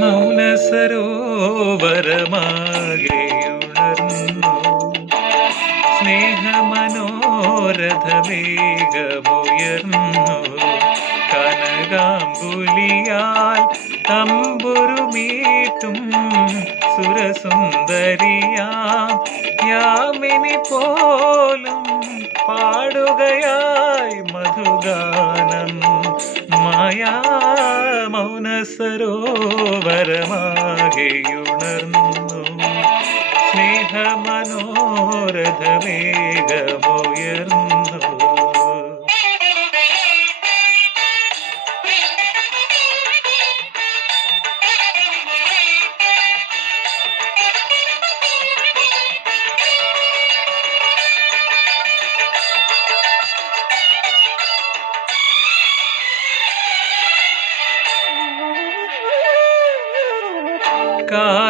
മൗന സരോവരമാകെയുണർന്നു സ്നേഹമനോരഥവേഗമുയർന്നു കനകാംബുലിയാൽ തമ്പുരുമീട്ടും സുരസുന്ദരിയാം യാമിനി പോലും പാടുകയായി മധുഗാനം മായാ മൗന സരോവരമാകെയുണർന്നു സ്നേഹമനോരഥവേഗമുയർന്നു.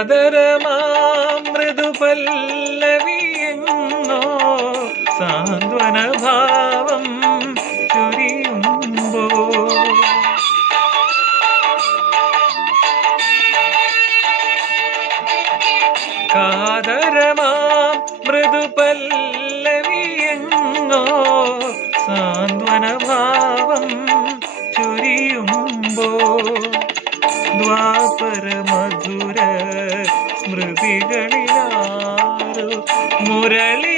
കാതരമാം മൃദുപല്ലവിയെന്നോ സാന്ത്വനഭാവം ചൊരിയുമ്പോ കാതരമാം മൃദുപല്ലവിയെന്നോ സാന്ത്വനഭാവം ചൊരിയുമ്പോ ദ്വാപര മധുര സ്മൃതികളിലാരോ മുരളികയൂതുമ്പോ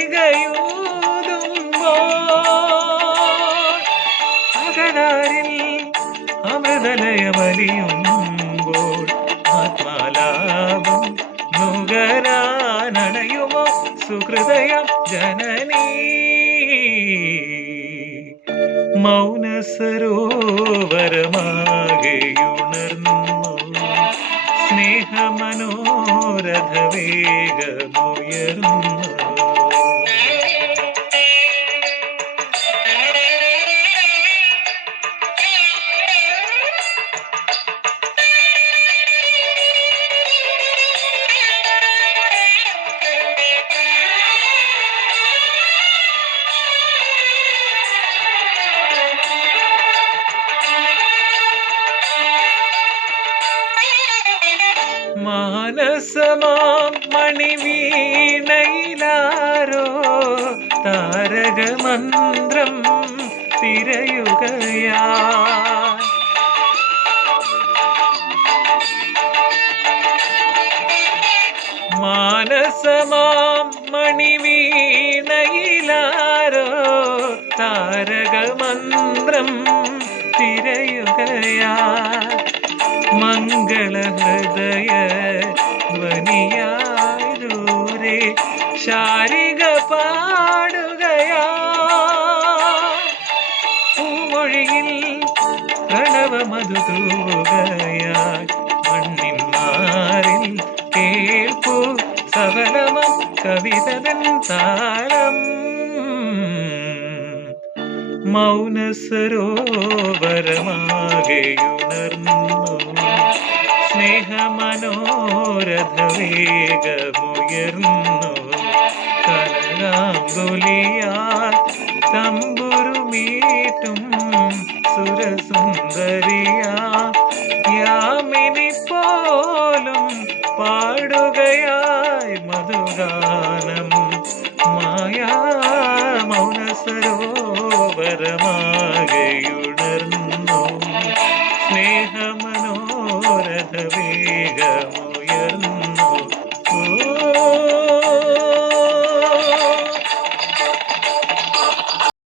അകലാരിൽ അമൃതലയമലിയുമ്പോൾ ആത്മാലാപം നുകരാനണയുമോ സുഹൃദയം ജനനീ മൗന സരോവരമാകെയുണർന്നു സ്നേഹമനോരഥവേഗമുയർന്നു. മാനസമാം മണിവീണയിലാരോ താരകമന്ത്രം തിരയുകയാ മാനസമാം മണിവീണയിലാരോ താരകമന്ത്രം തിരയുകയാ മംഗളഹൃദയ ധ്വനിയായി ദൂരെ ശാരിക പാടുകയാ പൂമൊഴിയിൽ പ്രണവമധുതൂകയായി മണ്ണിൻ മാറിൽ കേൾപ്പു സഫലമം കവിതൻ താളം മൗന സരോവരമാകെയുണർന്നു സ്നേഹമനോരഥവേഗമുയർന്നു കനകാംബുലിയാൽ തമ്പുരുമീട്ടും സുരസുന്ദരിയാ യാമിനി പോലും പാടുകയായി മധുഗാനം മായാ മൗന സരോവരമാകെയുണർന്നു സ്നേഹമനോരഥവേഗമുയർന്നു.